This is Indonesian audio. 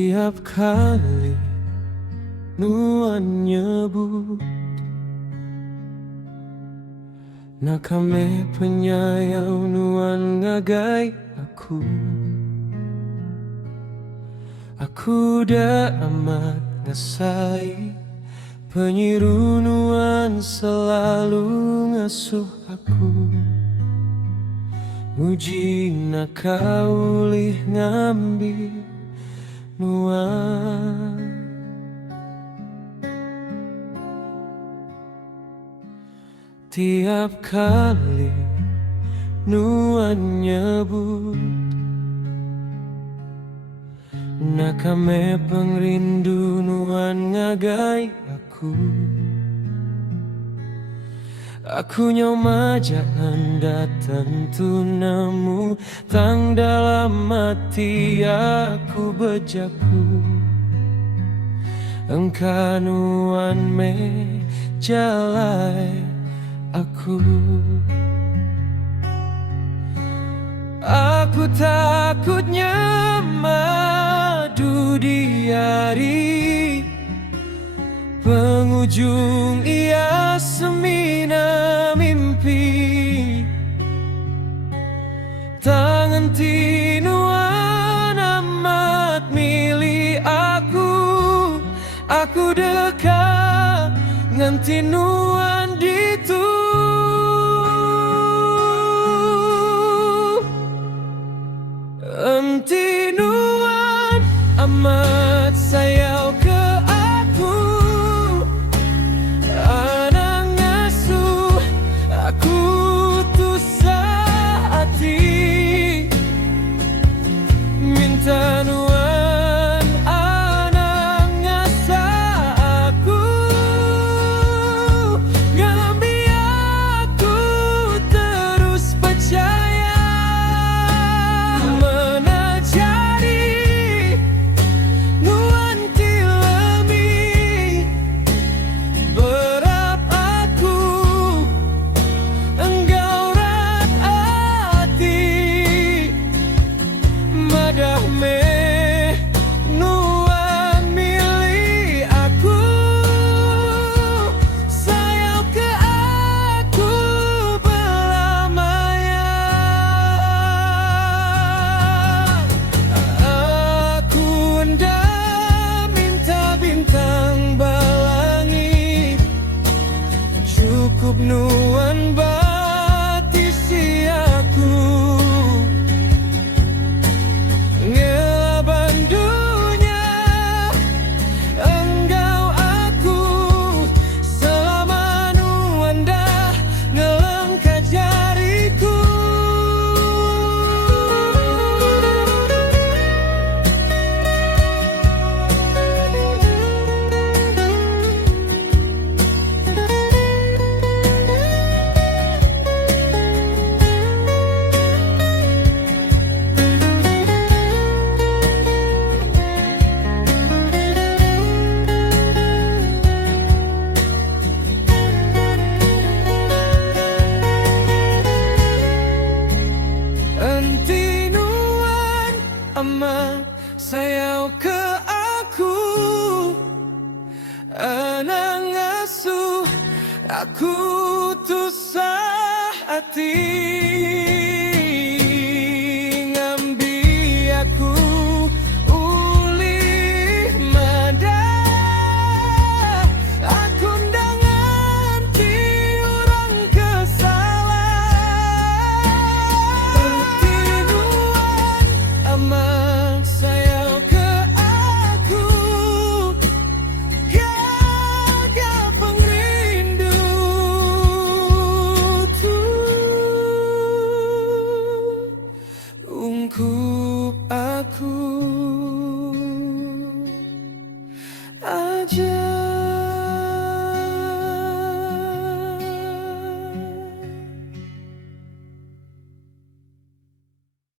Tiap kali nuan nyebut nakame penyayau nuan ngagai Aku dah amat ngasai penyiru nuan selalu ngasuh aku. Uji nakaulih ngambil nuan. Tiap kali nuan nyebut nakame pengrindu nuan ngagai Aku nyawa jangan datang tu namu tang dalam hati aku bejaku engkau nuan me jalai aku. Aku takutnya madu di hari penghujung ia semina mimpi tangan tinuan amat milih aku dekat nganti nuan ditu enti nuan amat sayang ke aku anak ngasuh aku tu sehati minta nuan anak ngasah aku ngambil aku terus percaya nuan batisi aku ngelaban dunia engkau aku selama nuan dah ngelengkap jariku. Amat sayang ke aku anak ngasuh aku tu sehati ngambil aku ulih mada aku ndangan ti orang kesalah tinuan amat sayang ke aku gagal pengrindu tu ungkup aku